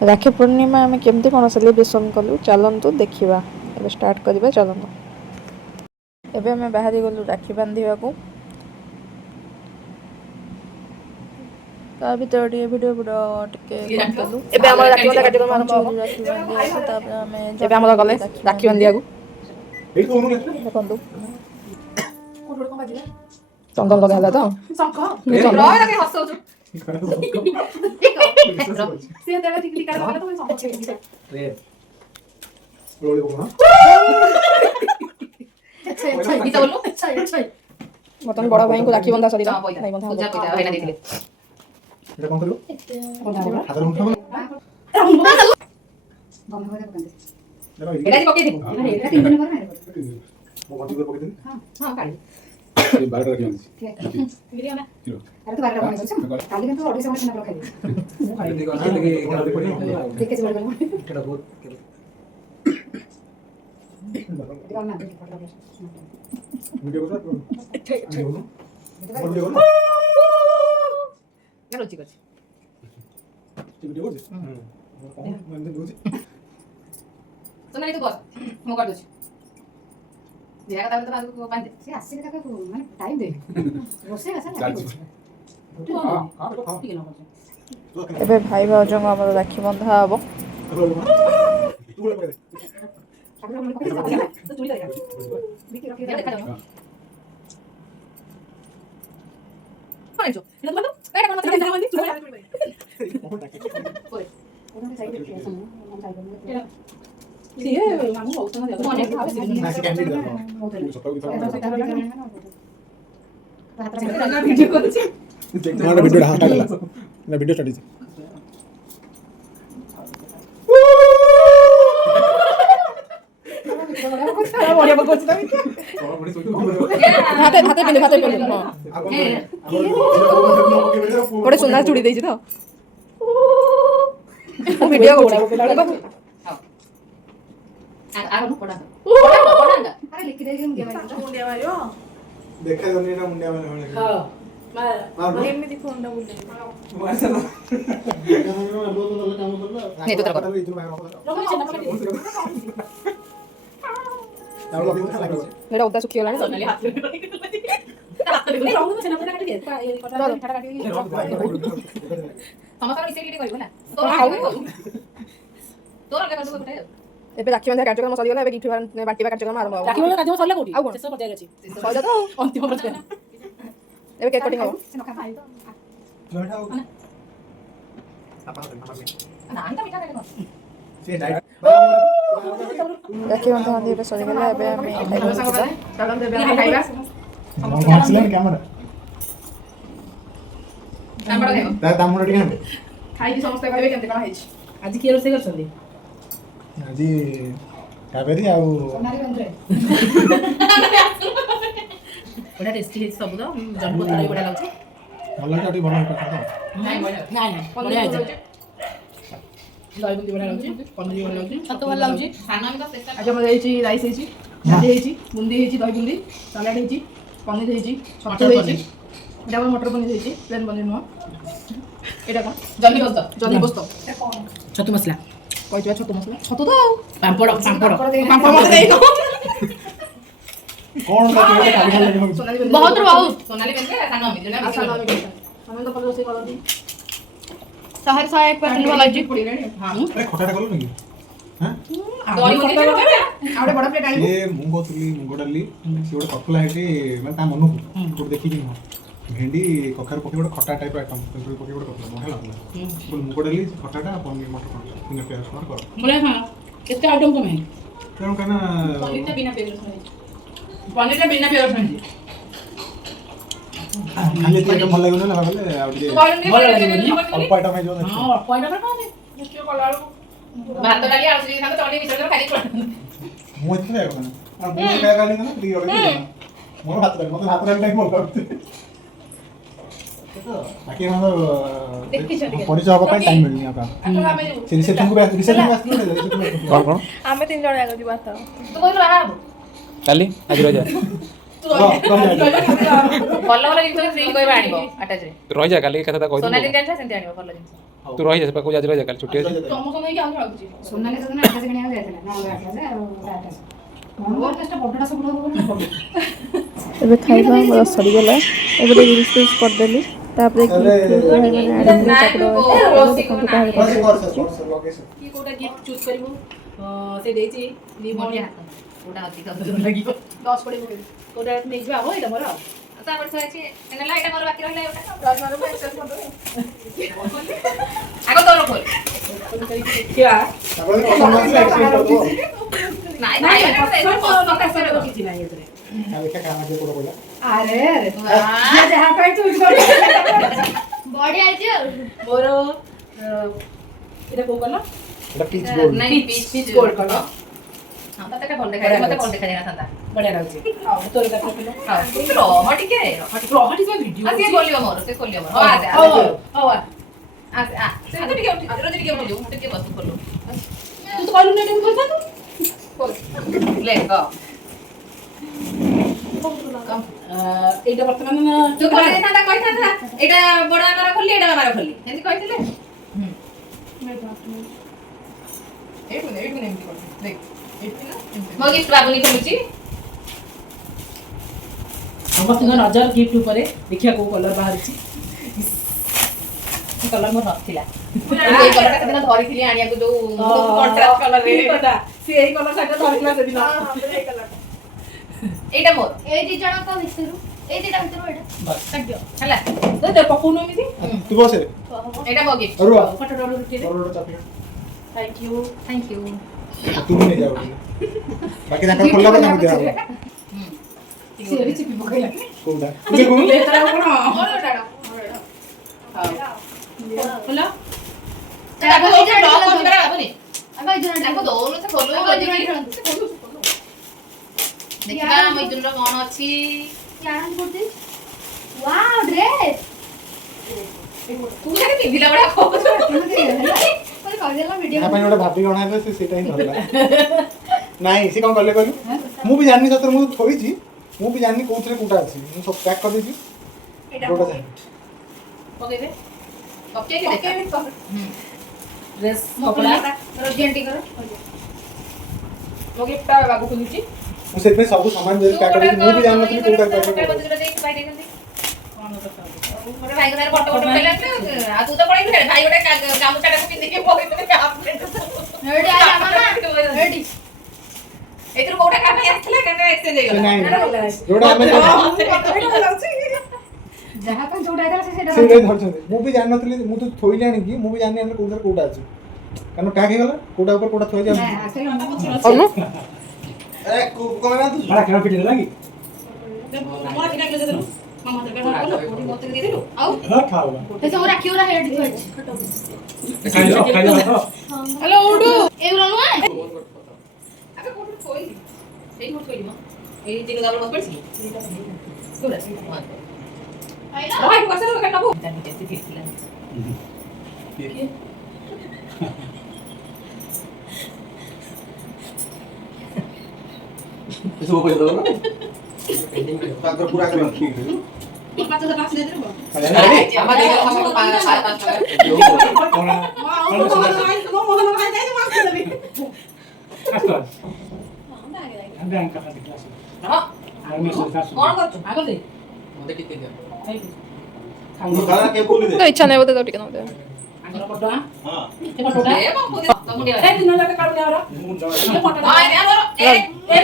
राखी पूर्णिमा आम केमती कौन सेलिब्रेशन कलु चलतु देखा ए स्टार्ट करवा चलतु एबे आम बाहरी गलु राखी बांधा को ता भीतर वीडियो टिके एबे हमर राखी बांधा कार्यक्रम आरंभ हो राखी बांधिया तापर हमें एबे हमर गले राखी बांधिया को देखंतु चंदन लगा हला तो रह लगे हसौ छु से तेरा टिक टिक लगा तो संग रे रोले को ना अच्छा गीता बोलो अच्छा बतन बड़ा भाई को राखी बंधा सरीला भाई बंधा पूजा पूजा हैला देखले एटा कोन करू हाथ उठाओ बंधा बंधा बंधा एटा जी पके दे एटा 3 दिन कर मारे मो बंधी कर पके दे हां काढ ये 12 रखी आंदी वीडियो ना अरे तो 12 रखी काली में तो ऑडियो समझ ना रखा दे मो खाई देखो ना देखे से बड़ एटा बहुत वीडियो को अच्छा वीडियो को ना रोची कर वीडियो को मैं दे तो नहीं तो कर मो कर दो देखा तब तो बाबू को बांध से आसे का को माने टाइम दे रोसे आसा एबे भाई भाउजंग हमर राखी बंधा हबो वीडियो स्टार्ट ଗୋଟେ ସୁନା ଚୁଡ଼ି ଦେଇଛି ତ ଭିଡିଓ କରୁଛି ଦେଖା ଜନି ନା ମୁଣ୍ଡିଆ ମାନେ ହଁ ଏମିତି ଫୋନଟା ବୁଲେଇ ନେ ତ ତର मेरा उदा सुखी होला ने एबे राखी बांधा कार्यक्रम सरी गला एबे गिफ्ट बांटीबा कार्यक्रम आरंभ हो राखी बांधा कार्यक्रम सरला कोठी शेष पर्याय अछि सरला तो अंतिम पर्याय एबे केक कटिंग हो राखी बांधा बांधी एबे सरी गला एबे हम चलन देबे हम खाइबा समस्त कैमरा ता दामुडा टिके हम खाइ समस्त कहबे केमते कोन हैछ आज की रोसे करछन्दी आज काबेरी आ सोनारी बंद्रे बड़ा टेस्टी है सब तो जन्म तारी बड़ा लागछ भल लागे बड़ा करता नहीं बड़ा है दही बुंदी बड़ा लागछ पनीर बड़ा लागछ छतो भल लागछ खाना में तो चेष्टा आज हम जाईची राइस हेची दादी हेची बुंदी हेची दही बुंदी सलाड हेची पनीर हेची छतो हेची एटा मटर पनीर हेची प्लेन पनीर नो एटा का जल्दी बस्तो छतो मसला कहै छतो मसला छतो तो पापड़ मत देई न कोन का काली खाली बहुत बाबू सोनाली बेंदे सानो मी जने हम तो पलो से करदी शहर 101% वाला जी पड़ी रे हां अरे खटाटा कलो नहीं हां दही होते आडे बड़ा प्लेट आई ए मुंगो डाली से गोटे पतला हेटी माने ता मन को देखि कि भेंडी कखार पके गोटे खटा टाइप आइटम तेंतुल पके गोटे पतला मोहे लागला बोल मुंगो डाली खटाटा पनीर मटर बिना प्याज कर बोले हां केते आइटम कम है तेन कना पनीर बिना प्याज है खाली ते एकदम भल लागो ना बोले आ भल लागो अल्प आइटम है जो हां अल्प आइटम है माने निश्चय कला भात डाली आ उसी खाते चटनी मिश्रण खाली मु इथे जायो ना मु काय गाली ना फ्री हो गई मोर भात डाली मतलब भात डाली टाइम बोल करते तो बाकी हम परिचय होगा ପାଇଁ टाइम मिलनी आपका रिसेप्शन को आसलो कौन कौन हमें 3 जण आगो जी बात तो कोइ रहा काली आज रजा ଭଲ ଭଲ ଜିନିଷ ଫ୍ରି କହିବା ଆଣିବ ଆଟାଚ ରେ ରହିଯା କାଲି କଥା କହି ସୋନାଲି ଜିନିଷ ସେମିତି ଆଣିବ ଭଲ ଜିନିଷ ତୁ ରହିଯା ସେ ପାଖକୁ ରହିଯା କାଲି ଛୁଟି ଅଛି ତମ ସମୟ ଆଉ ଲାଗୁଛି ସୋନାଲି ସେଦିନ ଆଟାଚ କିଣିବାକୁ ଯାଇଥିଲା ନା ଆଟାଚ ଆଉ ଆଟାଚ ମୋର ଟେଷ୍ଟ ବଡଟା ସବୁ ଏବେ ଖାଇବା ଆମର ସରିଗଲା ଏବେ ରିଲ୍ସ ଫିଲ୍ସ କରିଦେଲି ତାପରେ ଭାଇମାନେ ଆଡ଼େ ଦେଖନ୍ତୁ କାହାର କି କୋଉଟା ଗିଫ୍ଟ ଚୁଜ କରିବୁ ସେ ଦେଇଛି ବଢିଆ ହାତ କୋଉଟା ଅଧିକ ଲାଗିବ 10 କୋଡି କୋଉଟା ନେଇଯିବା ହବ ଏଇଟା ମୋର ତାପରେ ଅଛି ଏନେଲା ଏଇଟା ମୋର ବାକି ରହିଲା ଏଇଟା 10 ମାରୁ ଏକ୍ସେସ କରିଦେ ଆଗ ତୋର ଖୋଲ ଦେଖିବା ତାପରେ ପସନ୍ଦ ଆସିଲେ ଏକ୍ସଚେଞ୍ଜ କରିଦବ ନାଇଁ ନାଇଁ ଏଟା କିଛି ନାହିଁ ଏଥିରେ ଦେଖିଆ କାମ ଯେ କୋଡ କହିଲା ଆରେ ଆରେ ଯିଏ ଯାହା ପାଇଁ ତୁ ବଢିଆ ହେଇଛି ମୋର ଏଟା କୋଉ କଲର ଏଟା ପିଚ୍ ଗୋଲ୍ଡ ନାଇଁ ପିଚ୍ ଗୋଲ୍ଡ କଲର ହଁ ତତେ ଭଲ ଦେଖାଯାଏ ମତେ ଭଲ ଦେଖାଯାଏ ନା ବଢିଆ ଲାଗୁଛି ଆଉ ତୋର କଥା କହିଲ ହଁ ରହ ଟିକେ ଭିଡିଓ ସେ ଖୋଲିବ ମୋର ହଉ ଆସେ ସେ ଟିକେ ଉଠି ରୋଜି ଟିକେ ଉଠି ଯାଉ ଟିକେ ବସ ଖୋଲ ତୁ ତ କହିଲୁ ନା ଏଟା ଖୋଲତା ତୁ ଲେ ଗ এইটা বর্তমান তো কইতা এটা বড় আমার খুলি এটা আমার খুলি এমনি কইছিলে এই কোনে এমনি কর দেখ ମୋ ଗିଫ୍ଟ ବାବୁନି ଖୋଲୁଛି ସମସ୍ତଙ୍କ ନଜର ଗିଫ୍ଟ ଉପରେ ଦେଖିବା କୋଉ କଲର ବାହାରୁଛି କଲର ମୋର ନଥିଲା ଏଇ କଲରଟା ସେଦିନ ଧରିଥିଲି ଆଣିବାକୁ ଯୋଉ କଣ୍ଟ୍ରାଷ୍ଟ କଲର ସେ ଏଇ କଲର ସାଇଟା ଧରିଥିଲା ସେଦିନ ଏଇ କଲରଟା এইটা মোর এই ଦି ଜଣଙ୍କ ଭିତରୁ এই ଦିଟା ଭିତରୁ ଏଇଟା ବାସ୍ କାଟ ଦିଅ ହେଲା ଦେ ପକଉନ ଏମିତି ତୁ ବସେ এইটা ମୋ ଗିଫ୍ଟ ଫଟୋ ଡର ରୁଟି ଦେ थैंक यू ତୁ ବି ନେଇ ଯାଉ ବାକି ତାଙ୍କର ଖୋଲା ପରେ ତାଙ୍କୁ ଦିଆହବ ସେ ବି ଚିପି ପକେଇଲା କୋଉଟା ଚିପିଲେ ତାର କଣ ମୋରଟା ଖୋଲା ତାକୁ ଏଇଟା ଲକ୍ କରିବାର ହବନି ଆମେ ଏଇ ଜଣ ତାକୁ ଦଉନ ସେ ଖୋଲୁ ଦେଖିବା ମଇଦୁନର କଣ ଅଛି କ୍ୟାନ୍ କରୁଛି ୱାଓ ଡ୍ରେସ୍ ତୁ ଯାକେ ପିନ୍ଧିଲା ବଢିଆ କହୁଛୁ କହିଦେଲା ଭିଡିଓ ତା ପାଇଁ ଗୋଟେ ଭାବି ଗଣା ହେଲେ ସେ ସେଇଟା ହିଁ ଧରିଲା ନାଇଁ ସେ କଣ କଲେ କହିଲୁ ମୁଁ ବି ଜାଣିନି ସତରେ ମୁଁ ଥୋଇଛି ମୁଁ ବି ଜାଣିନି କୋଉଥିରେ କୋଉଟା ଅଛି ମୁଁ ସବୁ ପ୍ୟାକ୍ କରିଦେଇଛି କୋଉଟା ଜାଣି ପକେଇବେ ପକେଇବେ ଡ୍ରେସ୍ କପଡ଼ା ରୋଜି ଆଣ୍ଟି କର ମୋ ଗିଫ୍ଟଟା ବାବୁ ଖୋଲୁଛି ମୁଁ ସେଥିପାଇଁ ସବୁ ସାମାନ ଯଦି ପ୍ୟାକ୍ କରିଦେଇଛି ମୁଁ ବି ଜାଣିନଥିଲି କୋଉଟା ପ୍ୟାକ୍ କରିଦେଇଛି ଗୋଟେ ଭାଇ କଥା ଫଟୋ ଉଠେଇଲା ଆଉ ତୁ ତ ପଳେଇଲୁ ଭାଇ ଗୋଟେ ଗାମୁଛାଟାକୁ ପିନ୍ଧିକି ପଳେଇଲୁ ରେଡି ଆଇ ମାମା ରେଡି ଏଥିରୁ କୋଉଟା କାମ ଆସିଥିଲା କେତେ ଏକ୍ସଚେଞ୍ଜ ହେଇଗଲା ଯୋଉଟା ଆମେ ଯାହା ପାଇଁ ଯୋଉଟା ଆଇଲା ସେଇଟା ଧରିଛନ୍ତି ମୁଁ ବି ଜାଣିନଥିଲି ମୁଁ ତ ଥୋଇଲି ଆଣିକି ମୁଁ ବି ଜାଣିନି କୋଉଟା କୋଉଟା ଅଛି କାରଣ ପ୍ୟାକ୍ ହେଇଗଲା କୋଉଟା ଉପରେ କୋଉଟା ଥୋଇ ଯାଉଛି ଏ କଣ ନା ତୁ ବଡ ଖେଳ ପିଟି ଦେଲା କି ମୋର କିନା କେତେ ଦେଲୁ ମାମା ତରକାରୀ କଲ ମତେ ଦେଇ ଦେଲୁ ଆଉ ଖାଉ ସେ ସବୁ ରାକ୍ଷୀ ଉରା ହେଡି ଥୋଇ ଖାଇଲ ହ୍ୟାଲୋ ଉଡୁ ଏ ଉରା ନୁହେଁ ଆବେ କୋଉଠି ଥୋଇଲି ଏଇ କୋଉଠି ଥୋଇଲି ଏଇ ତିନି ଗାବଳ ବସ ପଡିଛି କୋଉଟା ଆଇଲା ଭାଇ ବସରେ କାଟବୁ ଜାନି କେତେ ଫିରଥିଲା eso voy a dar ତାଙ୍କର ପୁରା କରି ଠିକ ପାଚ ଦା ପାଚ ଦେଇ ଦେବୁ ଆମ ଦେଖ ସମସ୍ତ ପାଚ ମୋ ମହନ ଭାଇ ଯାଇ ମାସ ଦେବି ଆସ୍ତ ଆମେ ଆଙ୍କ ଖାଲି କ୍ଲାସ ହଁ ଆମେ ସରକାର କଣ କରୁଛୁ ଆଗ ଦେ ମତେ ଟିକେ ଦିଅ ମୁଁ ଗାନା କେ ବୋଲି ଦେ ଇଚ୍ଛା ନାହିଁ ବୋଧେ ଟିକେ ନଦେବେ ଆଙ୍କର ଫଟୋ ହଁ ଏ ଫଟୋଟା ଏ ବାପୁ ଦେ ତମୁଡିଆ ଏ ଦିନ ଯାକ କାଢୁ ଆମର ମୁଁ ଏ ଫଟୋ ହଁ ଏ ଆମର ଏ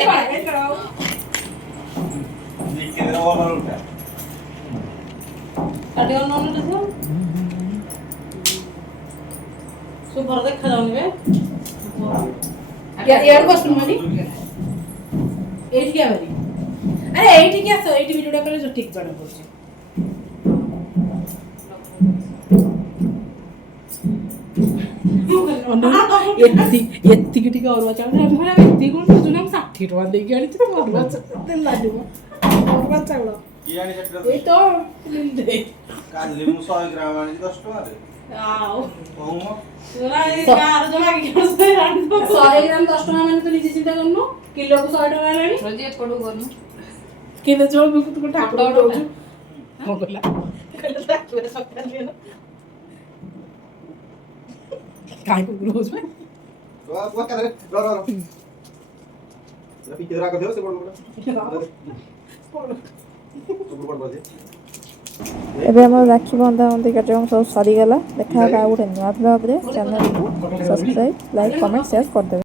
କଣ ଲିଖ ଦେ वो वाला उठा କାଟିଅ ନନ ଦେଖ ସୁପର ଦେଖା ଯାଉନି ବେ ইয়ার বসুন মানে এইটি আবারি আরে এইটি কি আসো এইটি ভিডিওটা করে ঠিক জଣା পড়ছে ଏତିକି ଟିକେ ଅରୁଆ ଚାଉଳ ଆମେ ଏତିକି କଣ ବୁଝୁନା 60 ଟଙ୍କା ଦେଇକି ଆଣିଥିଲି ଅରୁଆ ଚାଉଳ ଲାଗିବ ଅରୁଆ ଚାଉଳ ଏଇ ତ କାଲି ମୁଁ 100 ଗ୍ରାମ ଆଣିଛି 10 ଟଙ୍କାରେ ଆଉ କହୁମ তোরা এই গার জমা কি করছে রান্না 100 গ্রাম 10 টাকা মানে তো নিজে চিন্তা করনু কিলো କୁ 100 টাকা ହେଲାଣି ରୋଜି ଏପଟକୁ ଗଲୁ କେତେ ଯୋଉ ତୁ ଠାକୁର ଦଉଛୁ କଣ କହିଲା ଠାକୁର ସକାଳ ଦିନ କାଇଁ କୁକୁର ହଉଛୁ ଏବେ ଆମର ରାକ୍ଷୀ ବନ୍ଧାବନ୍ଧି କାର୍ଯ୍ୟକ୍ରମ ସବୁ ସରିଗଲା। ଦେଖା ହେବା ଆଉ ଗୋଟେ ନୂଆ ବ୍ଲଗ୍ରେ। ଚ୍ୟାନେଲକୁ ସବସ୍କ୍ରାଇବ୍ ଲାଇକ୍ କମେଣ୍ଟ ସେୟାର କରିଦେବେ।